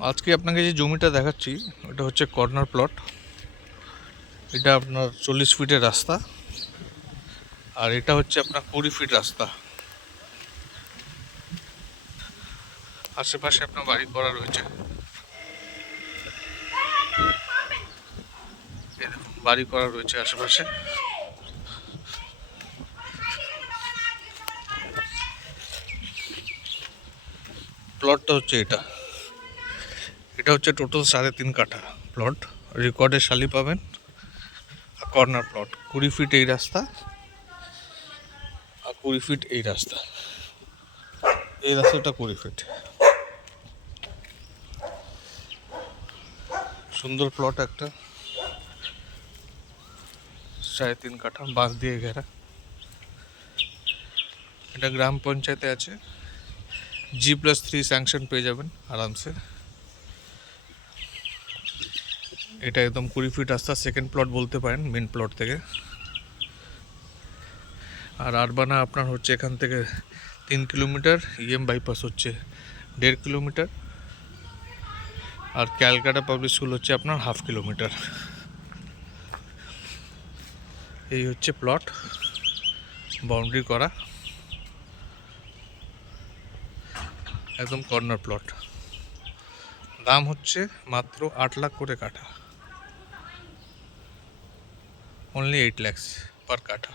আজকে আপনাকে যে জমিটা দেখাচ্ছি এটা হচ্ছে কর্নার প্লট। এটা আপনার 40 ফিটের রাস্তা, আর এটা হচ্ছে আপনার 20 ফিট রাস্তা। আশেপাশে আপনার বাড়ি করা রয়েছে, এই দেখুন বাড়ি করা রয়েছে আশেপাশে। প্লটটা হচ্ছে এটা এটা হচ্ছে টোটাল 3.5 কাঠা প্লট। রেকর্ডে শালি পাবেন। কর্নার প্লট 20 ফিট এই রাস্তা আর 20 ফিট এই রাস্তা। এই রাস্তাটা 20 ফিট। সুন্দর প্লট একটা, 3.5 কাঠা, বাঁশ দিয়ে ঘেরা। এটা গ্রাম পঞ্চায়েতে আছে। G+3 স্যাংশন পেয়ে যাবেন আরামসে। এটা একদম 20 ফিট রাস্তা, সেকেন্ড প্লট বলতে পারেন মেন প্লট থেকে। আর আরবানা আপনার হচ্ছে এখান থেকে 3 কিলোমিটার, বাইপাস হচ্ছে 1.5 কিলোমিটার, আর ক্যালকাটা পাবলিক স্কুল হচ্ছে আপনার 1/2 কিলোমিটার। এই হচ্ছে প্লট, বাউন্ডারি করা, একদম কর্নার প্লট। দাম হচ্ছে মাত্র 8 লাখ করে কাঠা, অনলি 8 lakhs পার কাঠা।